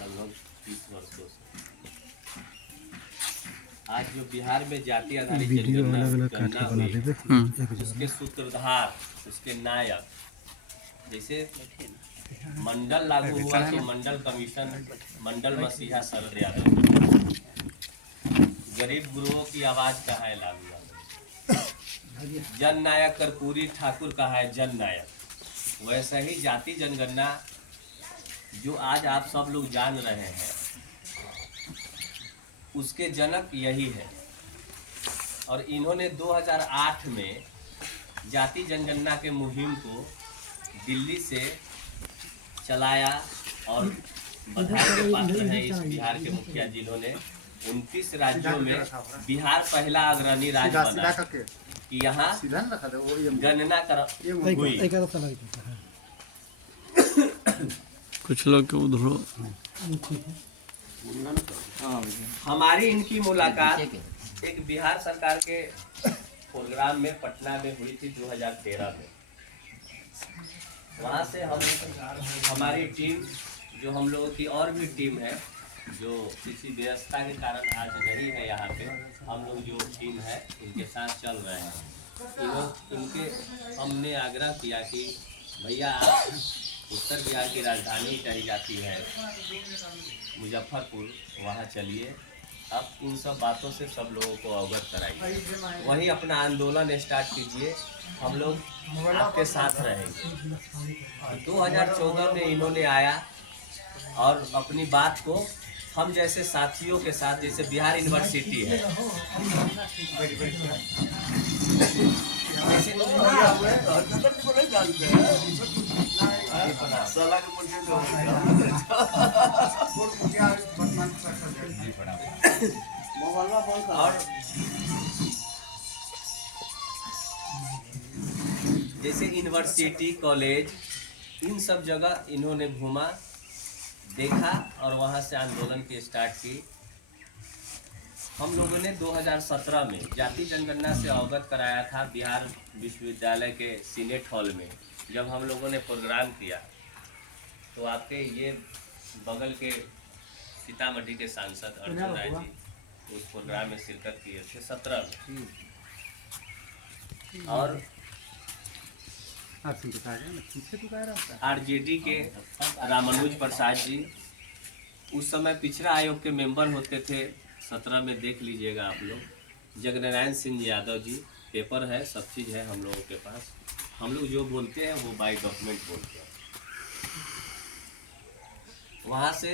लगभग 30 वर्षों से। आज जो बिहार में जाति आधारित वीडियो अलग अलग काट के बना हुई, देते उसके सूत्रधार, उसके नायक, जैसे मंडल लागू हुआ तो मंडल कमीशन, मंडल मसीहा शरद यादव, गरीब गुरुओं की आवाज कहाँ है लालू यादव, जन नायक कर्पूरी ठाकुर कहाँ है जन नायक। वैसा ही जाति जनगणना जो आज आप सब लोग जान रहे हैं, उसके जनक यही है। और इन्होंने 2008 में जाति जनगणना के मुहिम को दिल्ली से चलाया और बधाई के पात्र हैं इस बिहार के मुखिया जिन्होंने 29 राज्यों में बिहार पहला अग्रणी राज्य बना कि यहाँ गणना हुई। कुछ लोग के उधर हमारी इनकी मुलाकात एक बिहार सरकार के प्रोग्राम में पटना में हुई थी 2013 में। वहाँ से हमारी टीम, जो हम लोगों की और भी टीम है जो किसी व्यवस्था के कारण आज नहीं है यहाँ पे, हम लोग जो टीम है इनके साथ चल रहे हैं। इनके हमने आग्रह किया कि भैया आप उत्तर बिहार की राजधानी कही जाती है मुजफ्फरपुर, वहाँ चलिए, अब इन सब बातों से सब लोगों को अवगत कराइए, वहीं अपना आंदोलन स्टार्ट कीजिए, हम लोग आपके साथ रहेंगे। 2014 में इन्होंने आया और अपनी बात को हम जैसे साथियों के साथ, जैसे बिहार यूनिवर्सिटी है, और जैसे यूनिवर्सिटी, कॉलेज, इन सब जगह इन्होंने घूमा, देखा और वहाँ से आंदोलन की स्टार्ट की। हम लोगों ने 2017 में जाति जनगणना से अवगत कराया था बिहार विश्वविद्यालय के सीनेट हॉल में। जब हम लोगों ने प्रोग्राम किया तो आपके ये बगल के सीतामढ़ी के सांसद अर्जुन राय जी उस प्रोग्राम में शिरकत किए थे 17 में। और आरजेडी के रामानुज प्रसाद जी उस समय पिछड़ा आयोग के मेंबर होते थे 17 में, देख लीजिएगा आप लोग। जगनारायण सिंह यादव जी, पेपर है, सब चीज़ है हम लोगों के पास, हम लोग जो बोलते हैं वो बाय डॉक्यूमेंट बोलते हैं। वहाँ से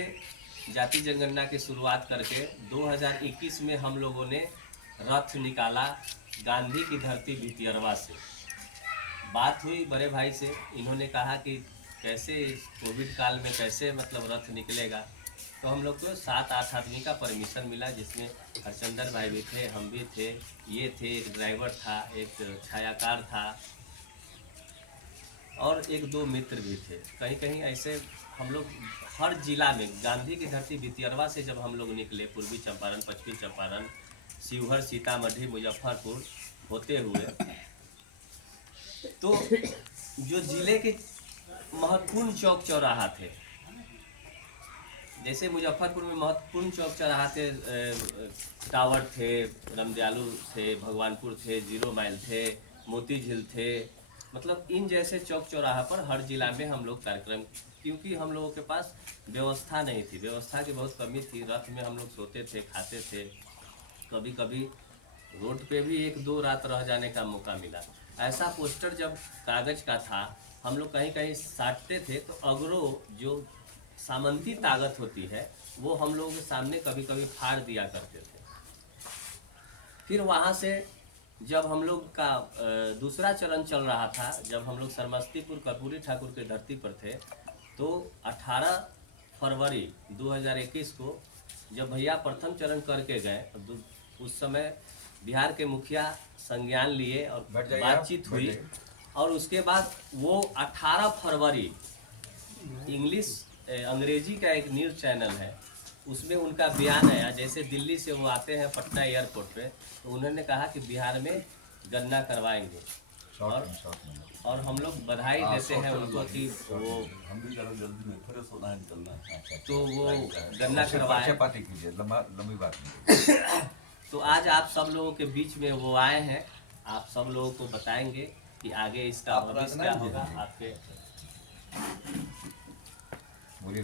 जाति जनगणना की शुरुआत करके 2021 में हम लोगों ने रथ निकाला गांधी की धरती भितियरवा से। बात हुई बड़े भाई से, इन्होंने कहा कि कैसे कोविड काल में कैसे मतलब रथ निकलेगा, तो हम लोग को 7-8 आदमी का परमिशन मिला, जिसमें हरचंदर भाई भी थे, हम भी थे, ये थे, एक ड्राइवर था, एक छायाकार था और 1-2 मित्र भी थे। कहीं कहीं ऐसे हम लोग हर जिला में गांधी की धरती भितियरवा से जब हम लोग निकले, पूर्वी चंपारण, पश्चिमी चंपारण, शिवहर, सीतामढ़ी, मुजफ्फरपुर होते हुए, तो जो जिले के महत्वपूर्ण चौक चौराहा थे, जैसे मुजफ्फरपुर में महत्वपूर्ण चौक चौराहा थे, टावर थे, रामदयालु थे, भगवानपुर थे, 0 माइल थे, मोती झील थे, मतलब इन जैसे चौक चौराहा पर हर जिला में हम लोग कार्यक्रम, क्योंकि हम लोगों के पास व्यवस्था नहीं थी, व्यवस्था की बहुत कमी थी। रथ में हम लोग सोते थे, खाते थे, कभी कभी रोड पे भी 1-2 रात रह जाने का मौका मिला। ऐसा पोस्टर जब कागज का था, हम लोग कहीं कहीं साटते थे तो अगरो जो सामंती ताकत होती है वो हम लोगों के सामने कभी कभी फाड़ दिया करते थे। फिर वहाँ से जब हम लोग का दूसरा चरण चल रहा था, जब हम लोग समस्तीपुर कर्पूरी ठाकुर के धरती पर थे, तो 18 फरवरी 2021 को जब भैया प्रथम चरण करके गए, उस समय बिहार के मुखिया संज्ञान लिए और बातचीत हुई, और उसके बाद वो 18 फरवरी अंग्रेजी का एक न्यूज़ चैनल है, उसमें उनका बयान आया। जैसे दिल्ली से वो आते हैं पटना एयरपोर्ट पे, तो उन्होंने कहा कि बिहार में गणना करवाएंगे। और हम लोग बधाई देते हैं उनको कि वो हम भी जरा जल्दी में फ्रेश होना है, निकलना है। तो वो गन्ना करवाए। पार्टी कीजिए, लंबी बात नहीं। तो आज आप सब लोगों के बीच में वो आए हैं, आप सब लोगों को बताएंगे कि आगे इसका आप भविष्य प्रार्थना क्या कीजिए। होगा आपके। बोलिए।